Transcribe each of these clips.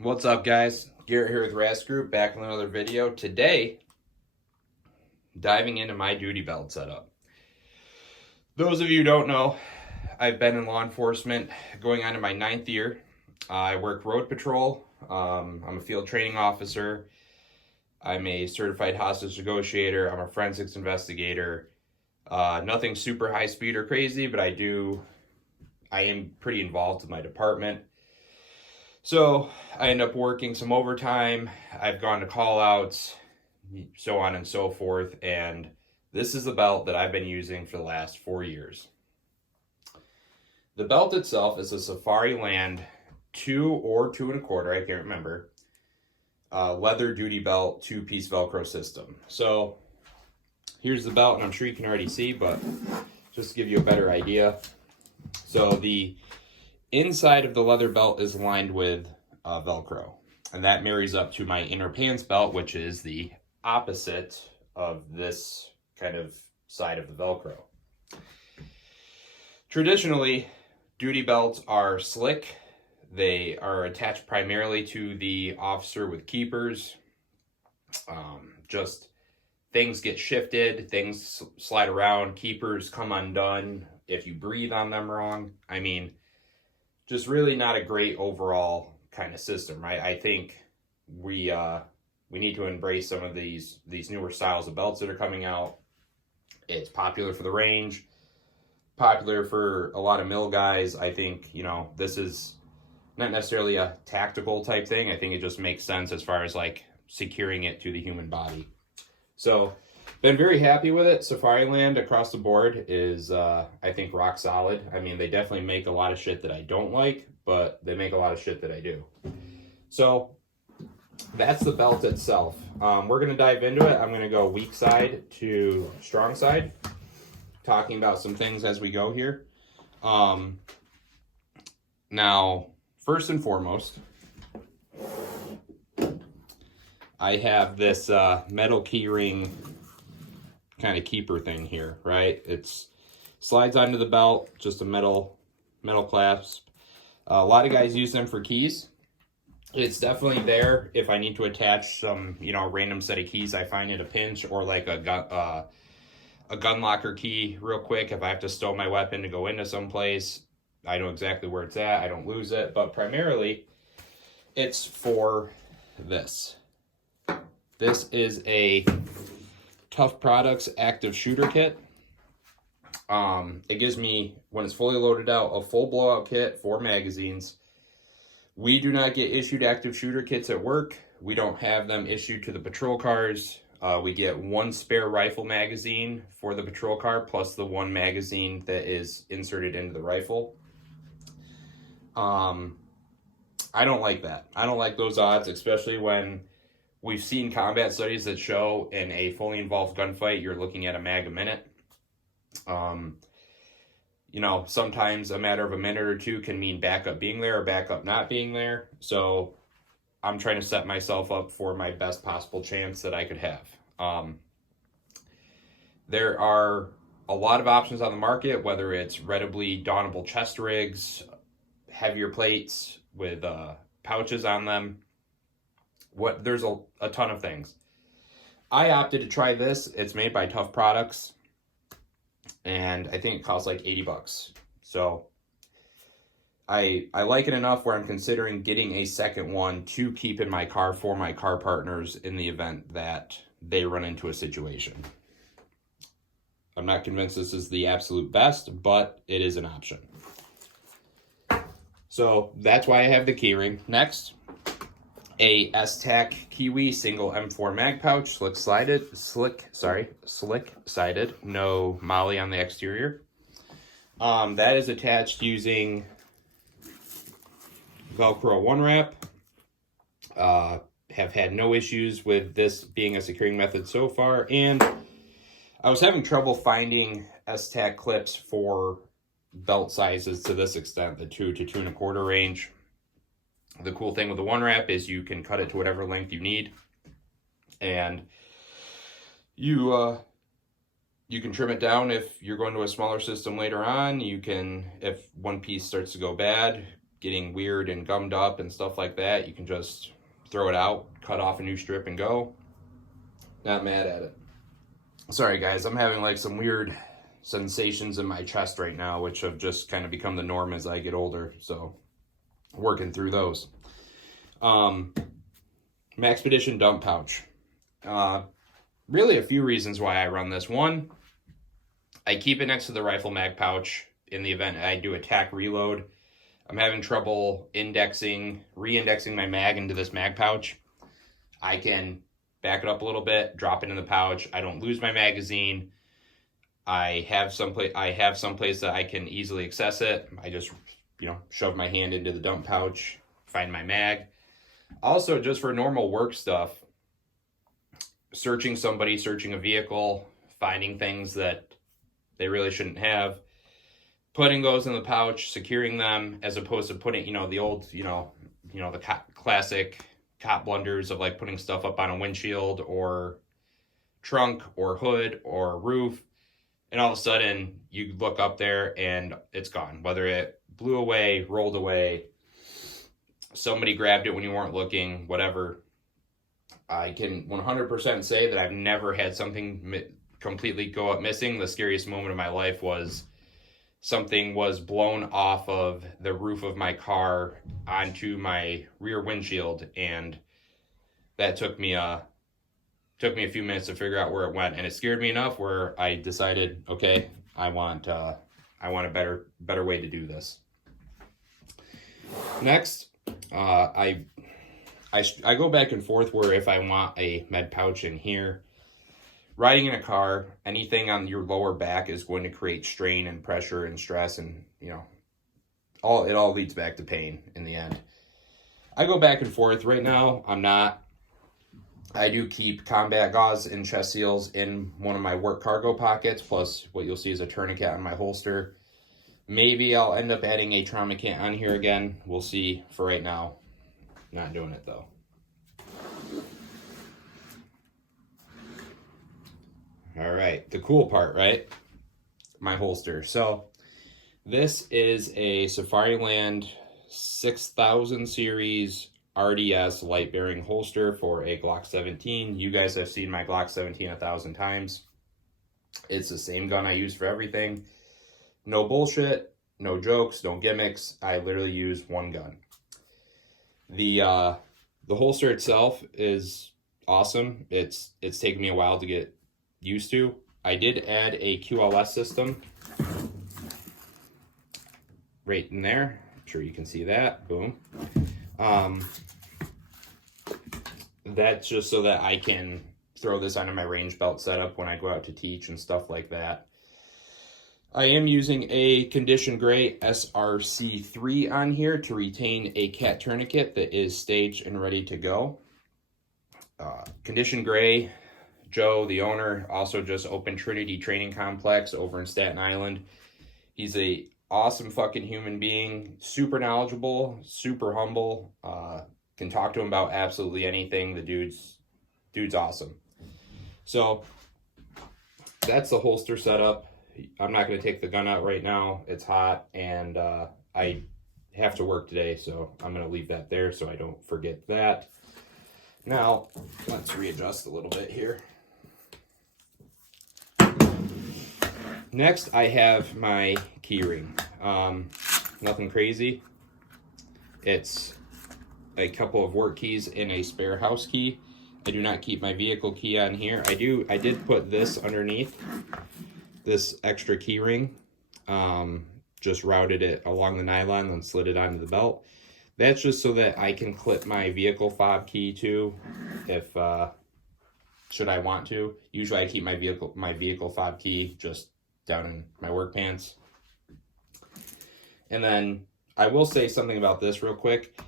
What's up, guys? Garrett here with Rast Group, back in another video. Today, diving into my duty belt setup. Those of you who don't know, I've been in law enforcement going on to my 9th year. I work road patrol. I'm a field training officer. I'm a certified hostage negotiator. I'm a forensics investigator. Nothing super high speed or crazy, but I am pretty involved with my department. So I end up working some overtime. I've gone to call outs, so on and so forth. And this is the belt that I've been using for the last 4 years. The belt itself is a Safariland 2 or 2 1/4, I can't remember, leather duty belt 2-piece Velcro system. So here's the belt, and I'm sure you can already see, but just to give you a better idea. So the inside of the leather belt is lined with Velcro, and that marries up to my inner pants belt, which is the opposite of this kind of side of the Velcro. Traditionally, duty belts are slick. They are attached primarily to the officer with keepers. Just things get shifted, things slide around, keepers come undone if you breathe on them wrong. I mean, just really not a great overall kind of system, right? I think we need to embrace some of these newer styles of belts that are coming out. It's popular for the range, popular for a lot of mill guys. I think, this is not necessarily a tactical type thing. I think it just makes sense as far as like securing it to the human body. So been very happy with it. Safariland across the board is, I think, rock solid. I mean, they definitely make a lot of shit that I don't like, but they make a lot of shit that I do. So that's the belt itself. We're going to dive into it. I'm going to go weak side to strong side, talking about some things as we go here. Now, first and foremost, I have this metal key ring kind of keeper thing here, right? It's slides onto the belt, just a metal clasp. A lot of guys use them for keys. It's definitely there if I need to attach some, random set of keys I find at a pinch, or like a gun locker key real quick. If I have to stow my weapon to go into someplace, I know exactly where it's at. I don't lose it. But primarily, it's for this. This is a Tough Products active shooter kit. It gives me, when it's fully loaded out, a full blowout kit, 4 magazines. We do not get issued active shooter kits at work. We don't have them issued to the patrol cars. We get 1 spare rifle magazine for the patrol car, plus the 1 magazine that is inserted into the rifle. I don't like that. I don't like those odds, especially when we've seen combat studies that show in a fully involved gunfight, you're looking at a mag a minute. Sometimes a matter of a minute or two can mean backup being there or backup not being there. So I'm trying to set myself up for my best possible chance that I could have. There are a lot of options on the market, whether it's readily donnable chest rigs, heavier plates with pouches on them. There's a ton of things. I opted to try this. It's made by Tough Products, and I think it costs like $80. So I like it enough where I'm considering getting a second one to keep in my car for my car partners in the event that they run into a situation. I'm not convinced this is the absolute best, but it is an option. So that's why I have the keyring. Next, a S-Tac Kiwi single M4 mag pouch, slick sided, no molly on the exterior. That is attached using Velcro 1-wrap. Have had no issues with this being a securing method so far, and I was having trouble finding S-Tac clips for belt sizes to this extent, the 2 to 2 1/4 range. The cool thing with the 1-wrap is you can cut it to whatever length you need, and you can trim it down if you're going to a smaller system later on. You can, if one piece starts to go bad, getting weird and gummed up and stuff like that, you can just throw it out, cut off a new strip and go. Not mad at it. Sorry guys, I'm having like some weird sensations in my chest right now, which have just kind of become the norm as I get older, so working through those. Maxpedition dump pouch. Really a few reasons why I run this. One, I keep it next to the rifle mag pouch in the event I do a tack reload. I'm having trouble re-indexing my mag into this mag pouch. I can back it up a little bit, drop it in the pouch. I don't lose my magazine. I have someplace that I can easily access it. I just, shove my hand into the dump pouch, find my mag. Also, just for normal work stuff, searching a vehicle, finding things that they really shouldn't have, putting those in the pouch, securing them, as opposed to putting, the old, the classic cop blunders of like putting stuff up on a windshield or trunk or hood or roof, and all of a sudden you look up there and it's gone. Whether it blew away, rolled away, somebody grabbed it when you weren't looking, whatever. I can 100% say that I've never had something completely go up missing. The scariest moment of my life was something was blown off of the roof of my car onto my rear windshield, and that took me a few minutes to figure out where it went, and it scared me enough where I decided, okay, I want a better way to do this. Next, I go back and forth where if I want a med pouch in here. Riding in a car, anything on your lower back is going to create strain and pressure and stress, and it all leads back to pain in the end. I go back and forth. Right now, I do keep combat gauze and chest seals in one of my work cargo pockets, plus what you'll see is a tourniquet on my holster. Maybe I'll end up adding a trauma kit on here again. We'll see. For right now, not doing it though. All right, the cool part, right? My holster. So this is a Safariland 6000 series RDS light bearing holster for a Glock 17. You guys have seen my Glock 17 1,000 times. It's the same gun I use for everything. No bullshit, no jokes, no gimmicks. I literally use one gun. The holster itself is awesome. It's taken me a while to get used to. I did add a QLS system right in there. I'm sure you can see that. Boom. That's just so that I can throw this onto my range belt setup when I go out to teach and stuff like that. I am using a Condition Gray SRC3 on here to retain a cat tourniquet that is staged and ready to go. Condition Gray, Joe, the owner, also just opened Trinity Training Complex over in Staten Island. He's a awesome fucking human being, super knowledgeable, super humble. Can talk to him about absolutely anything. The dude's awesome. So that's the holster setup. I'm not going to take the gun out right now. It's hot, and I have to work today, so I'm going to leave that there so I don't forget that. Now, let's readjust a little bit here. Next, I have my key ring. Nothing crazy. It's a couple of work keys and a spare house key. I do not keep my vehicle key on here. I did put this underneath, this extra key ring. Just routed it along the nylon, then slid it onto the belt. That's just so that I can clip my vehicle fob key too, if should I want to. Usually I keep my vehicle fob key just down in my work pants. And then I will say something about this real quick.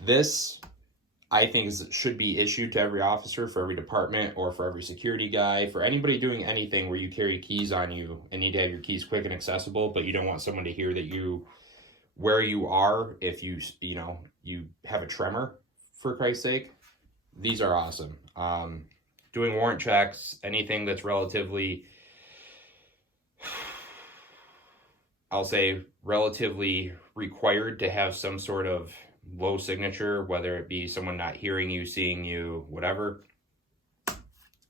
This, I think, should be issued to every officer for every department or for every security guy, for anybody doing anything where you carry keys on you and need to have your keys quick and accessible, but you don't want someone to hear that where you are if you have a tremor, for Christ's sake. These are awesome. Doing warrant checks, anything that's relatively I'll say, relatively required to have some sort of low signature, whether it be someone not hearing you, seeing you, whatever.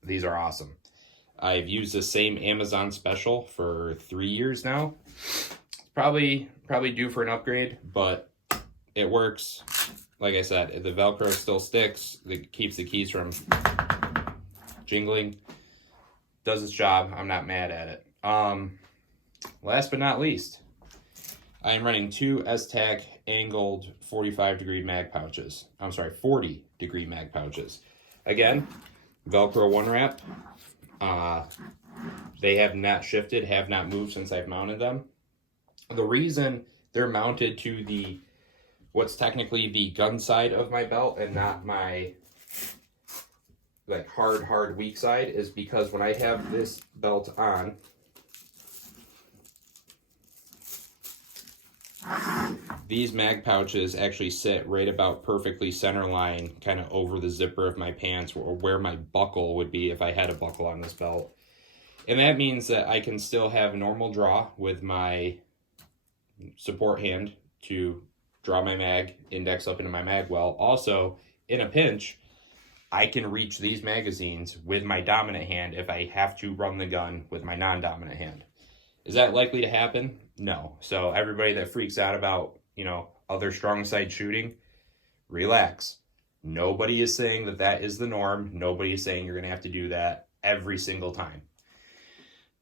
These are awesome. I've used the same Amazon special for 3 years now. Probably due for an upgrade, but it works. Like I said, the Velcro still sticks. It keeps the keys from jingling. Does its job. I'm not mad at it. Last but not least, I am running two S-Tac angled 45-degree mag pouches. I'm sorry, 40-degree mag pouches. Again, Velcro one wrap. They have not shifted, have not moved since I've mounted them. The reason they're mounted to the what's technically the gun side of my belt and not my like hard weak side is because when I have this belt on, these mag pouches actually sit right about perfectly center line, kind of over the zipper of my pants, or where my buckle would be if I had a buckle on this belt. And that means that I can still have normal draw with my support hand to draw my mag, index up into my mag well. Also, in a pinch, I can reach these magazines with my dominant hand if I have to run the gun with my non-dominant hand. Is that likely to happen? No. So everybody that freaks out about, other strong side shooting, relax. Nobody is saying that that is the norm. Nobody is saying you're going to have to do that every single time.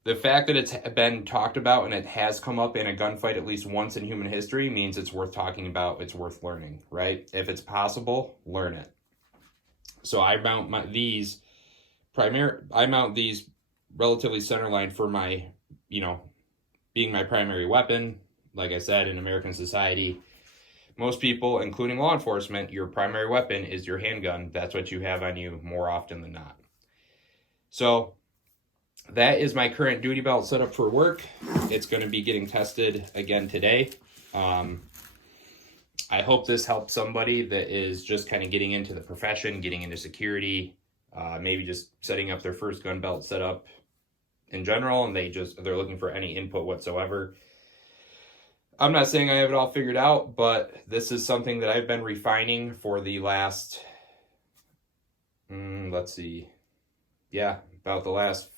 The fact that it's been talked about and it has come up in a gunfight at least once in human history means it's worth talking about, it's worth learning, right? If it's possible, learn it. So I mount these relatively centerline for my, being my primary weapon. Like I said, in American society, most people, including law enforcement, your primary weapon is your handgun. That's what you have on you more often than not. So that is my current duty belt setup for work. It's going to be getting tested again today. I hope this helps somebody that is just kind of getting into the profession, getting into security, maybe just setting up their first gun belt setup in general, and they're looking for any input whatsoever. I'm not saying I have it all figured out, but this is something that I've been refining for the last, about the last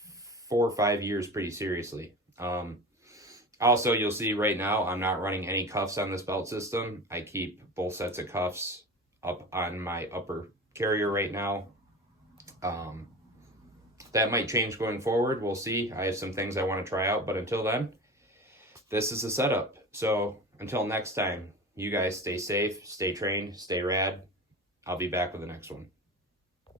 4 or 5 years pretty seriously. Also, you'll see right now, I'm not running any cuffs on this belt system. I keep both sets of cuffs up on my upper carrier right now. That might change going forward. We'll see. I have some things I want to try out, but until then, this is the setup. So until next time, you guys stay safe, stay trained, stay rad. I'll be back with the next one.